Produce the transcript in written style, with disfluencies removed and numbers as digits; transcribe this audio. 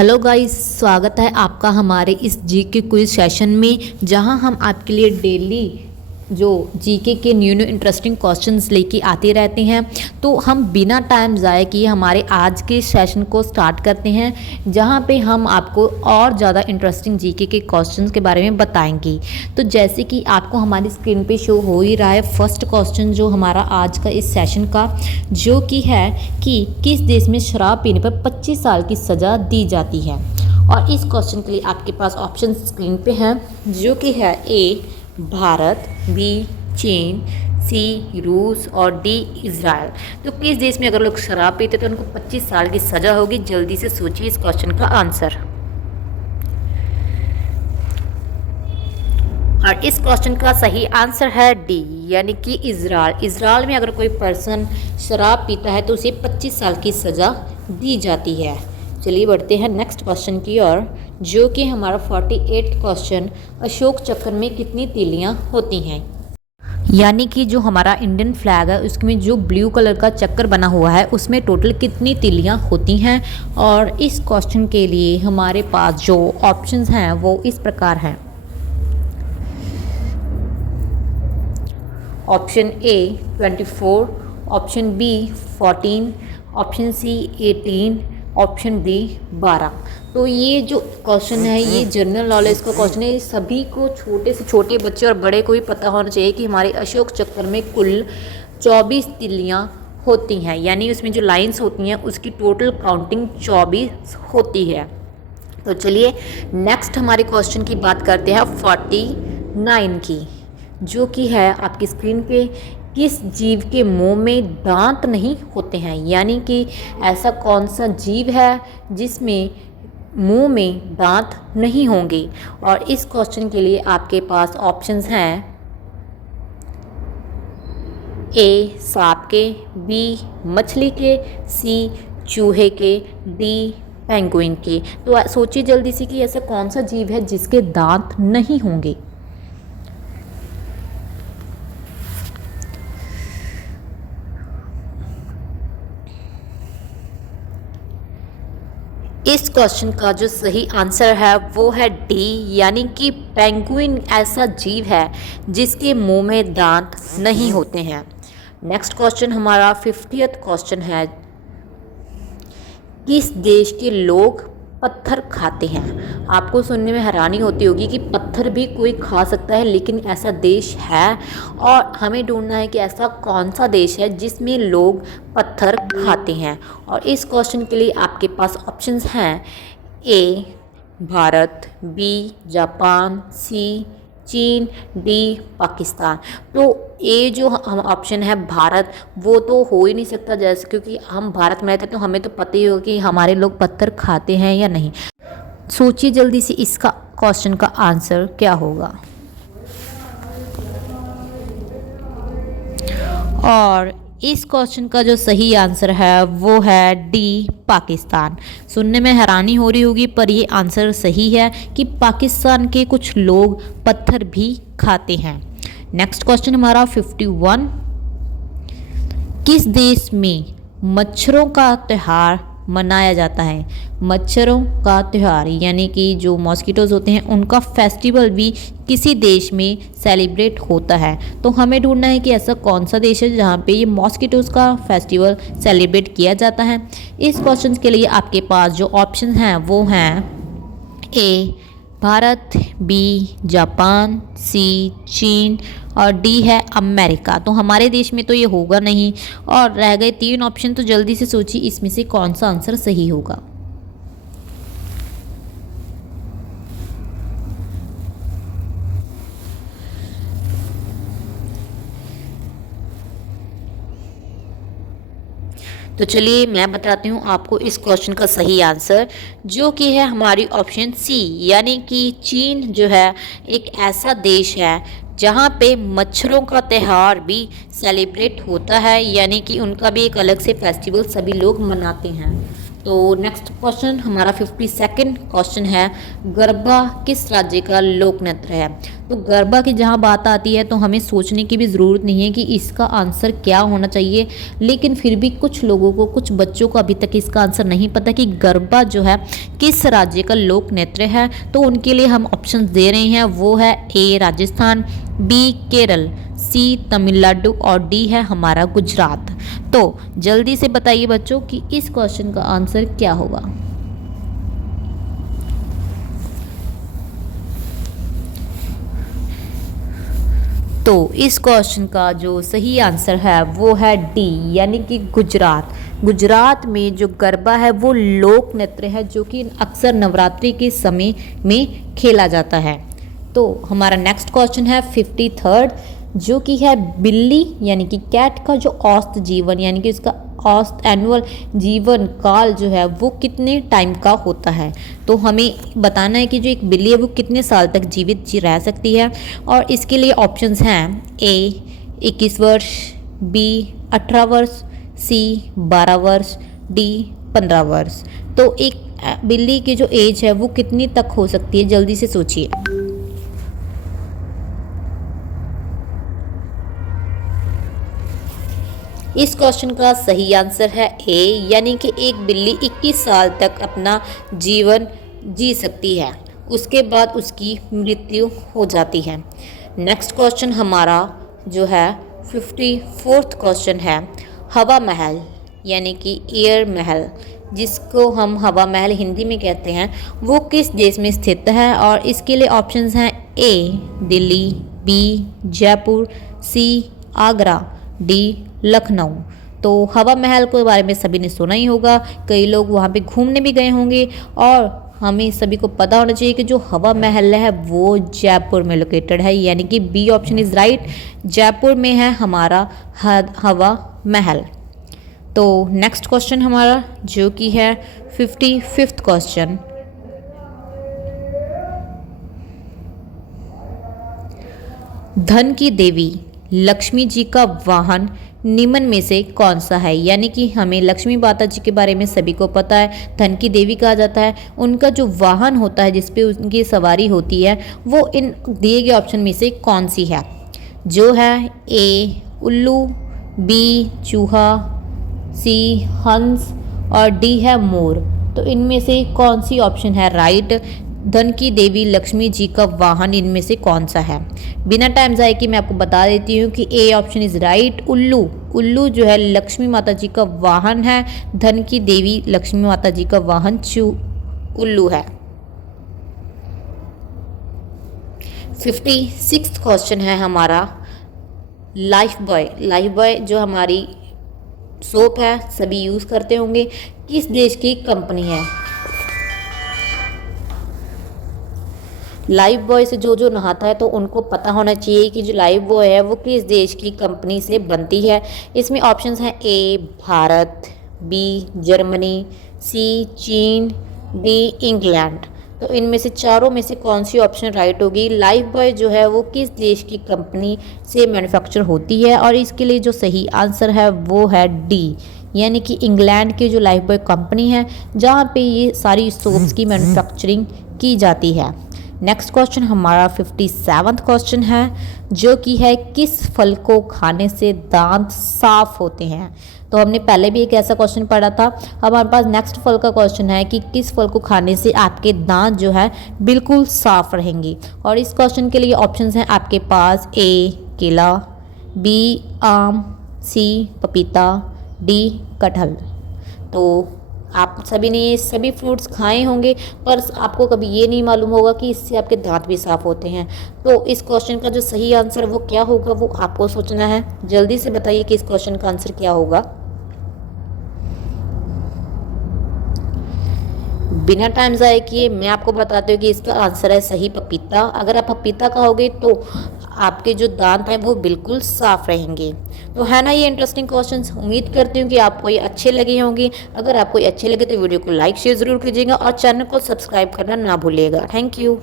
Hello guys, स्वागत है आपका हमारे इस जीके क्विज सेशन में, जहां हम आपके लिए डेली जो जीके के न्यू इंटरेस्टिंग क्वेश्चंस लेके आते रहते हैं। तो हम बिना टाइम ज़ाया किए हमारे आज के सेशन को स्टार्ट करते हैं, जहां पे हम आपको और ज़्यादा इंटरेस्टिंग जीके के क्वेश्चंस के बारे में बताएंगे। तो जैसे कि आपको हमारी स्क्रीन पे शो हो ही रहा है फर्स्ट क्वेश्चन जो हमारा आज का इस सेशन का, जो कि है कि किस देश में शराब पीने पर 25 साल की सज़ा दी जाती है। और इस क्वेश्चन के लिए आपके पास ऑप्शन स्क्रीन पे हैं, जो कि है ए भारत, बी चीन, सी रूस और डी इज़राइल। तो किस देश में अगर लोग शराब पीते तो उनको 25 साल की सज़ा होगी। जल्दी से सोचिए इस क्वेश्चन का आंसर। और इस क्वेश्चन का सही आंसर है डी, यानी कि इज़राइल। इज़राइल में अगर कोई पर्सन शराब पीता है तो उसे 25 साल की सज़ा दी जाती है। चलिए बढ़ते हैं नेक्स्ट क्वेश्चन की ओर, जो कि हमारा 48 क्वेश्चन, अशोक चक्र में कितनी तीलियां होती हैं। यानी कि जो हमारा इंडियन फ्लैग है उसमें जो ब्लू कलर का चक्कर बना हुआ है उसमें टोटल कितनी तीलियां होती हैं। और इस क्वेश्चन के लिए हमारे पास जो ऑप्शंस हैं वो इस प्रकार हैं। Option A 24, option B 14, option C 18, option D 12। तो ये जो क्वेश्चन है ये जनरल नॉलेज का क्वेश्चन है। सभी को, छोटे से छोटे बच्चे और बड़े को भी पता होना चाहिए कि हमारे अशोक चक्र में कुल 24 तीलियां होती हैं। यानी उसमें जो लाइंस होती हैं उसकी टोटल काउंटिंग 24 होती है। तो चलिए नेक्स्ट हमारे क्वेश्चन की बात करते हैं 49 की, जो कि है आपकी स्क्रीन पे। किस जीव के मुंह में दांत नहीं होते हैं। यानी कि ऐसा कौन सा जीव है जिसमें मुंह में दांत नहीं होंगे। और इस क्वेश्चन के लिए आपके पास ऑप्शंस हैं ए सांप के, बी मछली के, सी चूहे के, डी पेंगुइन के। तो सोचिए जल्दी से कि ऐसा कौन सा जीव है जिसके दांत नहीं होंगे। इस क्वेश्चन का जो सही आंसर है वो है डी, यानी कि पेंगुइन ऐसा जीव है जिसके मुंह में दांत नहीं होते हैं। नेक्स्ट क्वेश्चन हमारा 50th क्वेश्चन है, किस देश के लोग पत्थर खाते हैं। आपको सुनने में हैरानी होती होगी कि पत्थर भी कोई खा सकता है, लेकिन ऐसा देश है और हमें ढूंढना है कि ऐसा कौन सा देश है जिसमें लोग पत्थर खाते हैं। और इस क्वेश्चन के लिए आपके पास ऑप्शंस हैं ए भारत, बी जापान, सी चीन, डी पाकिस्तान। तो ए जो हम ऑप्शन है भारत, वो तो हो ही नहीं सकता, जैसे क्योंकि हम भारत में रहते हैं तो हमें तो पता ही होगा कि हमारे लोग पत्थर खाते हैं या नहीं। सोचिए जल्दी से इसका क्वेश्चन का आंसर क्या होगा। और इस क्वेश्चन का जो सही आंसर है वो है डी पाकिस्तान। सुनने में हैरानी हो रही होगी पर ये आंसर सही है कि पाकिस्तान के कुछ लोग पत्थर भी खाते हैं। नेक्स्ट क्वेश्चन हमारा 51, किस देश में मच्छरों का त्यौहार मनाया जाता है। मच्छरों का त्यौहार यानी कि जो मॉस्किटोज़ होते हैं उनका फेस्टिवल भी किसी देश में सेलिब्रेट होता है। तो हमें ढूंढना है कि ऐसा कौन सा देश है जहाँ पे ये मॉस्किटोज़ का फेस्टिवल सेलिब्रेट किया जाता है। इस क्वेश्चन के लिए आपके पास जो ऑप्शन हैं वो हैं ए भारत, बी जापान, सी चीन और डी है अमेरिका। तो हमारे देश में तो ये होगा नहीं और रह गए 3 ऑप्शन। तो जल्दी से सोचिए इसमें से कौन सा आंसर सही होगा। तो चलिए मैं बताती हूँ आपको इस क्वेश्चन का सही आंसर, जो कि है हमारी ऑप्शन सी, यानी कि चीन जो है एक ऐसा देश है जहाँ पे मच्छरों का त्यौहार भी सेलिब्रेट होता है। यानी कि उनका भी एक अलग से फेस्टिवल सभी लोग मनाते हैं। तो नेक्स्ट क्वेश्चन हमारा 52nd क्वेश्चन है, गरबा किस राज्य का लोक नृत्य है। तो गरबा की जहाँ बात आती है तो हमें सोचने की भी ज़रूरत नहीं है कि इसका आंसर क्या होना चाहिए, लेकिन फिर भी कुछ लोगों को, कुछ बच्चों को अभी तक इसका आंसर नहीं पता कि गरबा जो है किस राज्य का लोक नृत्य है। तो उनके लिए हम ऑप्शन दे रहे हैं, वो है ए राजस्थान, बी केरल, सी तमिलनाडु और डी है हमारा गुजरात। तो जल्दी से बताइए बच्चों कि इस क्वेश्चन का आंसर क्या होगा। तो इस क्वेश्चन का जो सही आंसर है वो है डी, यानी कि गुजरात। गुजरात में जो गरबा है वो लोक नृत्य है जो कि अक्सर नवरात्रि के समय में खेला जाता है। तो हमारा नेक्स्ट क्वेश्चन है 53rd, जो कि है बिल्ली यानी कि कैट का जो औसत जीवन यानी कि उसका औसत एनुअल जीवन काल जो है वो कितने टाइम का होता है। तो हमें बताना है कि जो एक बिल्ली है वो कितने साल तक जीवित रह सकती है। और इसके लिए ऑप्शंस हैं, ए 21 वर्ष, बी 18 वर्ष, सी 12 वर्ष, डी 15 वर्ष। तो एक बिल्ली की जो एज है वो कितनी तक हो सकती है, जल्दी से सोचिए। इस क्वेश्चन का सही आंसर है ए, यानी कि एक बिल्ली 21 साल तक अपना जीवन जी सकती है, उसके बाद उसकी मृत्यु हो जाती है। नेक्स्ट क्वेश्चन हमारा जो है 54th क्वेश्चन है, हवा महल यानी कि एयर महल, जिसको हम हवा महल हिंदी में कहते हैं, वो किस देश में स्थित है। और इसके लिए ऑप्शंस हैं, ए दिल्ली, बी जयपुर, सी आगरा, डी लखनऊ। तो हवा महल के बारे में सभी ने सुना ही होगा, कई लोग वहाँ पे घूमने भी गए होंगे और हमें सभी को पता होना चाहिए कि जो हवा महल है वो जयपुर में लोकेटेड है, यानी कि B option is right, Jaipur में है हमारा हवा महल। तो नेक्स्ट क्वेश्चन हमारा जो कि है 55th क्वेश्चन, धन की देवी लक्ष्मी जी का वाहन निम्न में से कौन सा है। यानी कि हमें लक्ष्मी माता जी के बारे में सभी को पता है, धन की देवी कहा जाता है। उनका जो वाहन होता है जिस पे उनकी सवारी होती है वो इन दिए गए ऑप्शन में से कौन सी है, जो है ए उल्लू, बी चूहा, सी हंस और डी है मोर। तो इनमें से कौन सी ऑप्शन है राइट, धन की देवी लक्ष्मी जी का वाहन इनमें से कौन सा है। बिना टाइम जाए कि मैं आपको बता देती हूँ कि ए ऑप्शन इज़ राइट, उल्लू। उल्लू जो है लक्ष्मी माता जी का वाहन है, धन की देवी लक्ष्मी माता जी का वाहन उल्लू है। 56th क्वेश्चन है हमारा, लाइफ बॉय। लाइफ बॉय जो हमारी सोप है सभी यूज़ करते होंगे, किस देश की कंपनी है। लाइफ बॉय से जो नहाता है तो उनको पता होना चाहिए कि जो लाइफ बॉय है वो किस देश की कंपनी से बनती है। इसमें ऑप्शंस हैं, ए भारत, बी जर्मनी, सी चीन, डी इंग्लैंड। तो इनमें से चारों में से कौन सी ऑप्शन राइट होगी। लाइफ बॉय जो है वो किस देश की कंपनी से मैन्युफैक्चर होती है, और इसके लिए जो सही आंसर है वो है डी, यानी कि इंग्लैंड की जो लाइफ बॉय कंपनी है जहाँ पे ये सारी सोप्स की मैन्युफैक्चरिंग की जाती है। नेक्स्ट क्वेश्चन हमारा 57th क्वेश्चन है, जो कि है किस फल को खाने से दांत साफ होते हैं। तो हमने पहले भी एक ऐसा क्वेश्चन पढ़ा था, अब हमारे पास नेक्स्ट फल का क्वेश्चन है कि किस फल को खाने से आपके दांत जो है बिल्कुल साफ रहेंगे। और इस क्वेश्चन के लिए ऑप्शंस हैं आपके पास, ए केला, बी आम, सी पपीता, डी कटहल। तो आप सभी ने ये सभी फ्रूट्स खाए होंगे, पर आपको कभी ये नहीं मालूम होगा कि इससे आपके दांत भी साफ होते हैं। तो इस क्वेश्चन का जो सही आंसर वो क्या होगा, वो आपको सोचना है। जल्दी से बताइए कि इस क्वेश्चन का आंसर क्या होगा। बिना टाइम ज़ाया किए मैं आपको बताती हूँ कि इसका आंसर है सही पपीता। अगर आप पपीता खाओगे तो आपके जो दांत हैं वो बिल्कुल साफ रहेंगे। तो है ना ये इंटरेस्टिंग क्वेश्चंस। उम्मीद करती हूँ कि आपको ये अच्छे लगे होंगे। अगर आपको ये अच्छे लगे तो वीडियो को लाइक शेयर ज़रूर कीजिएगा और चैनल को सब्सक्राइब करना ना भूलिएगा। Thank you.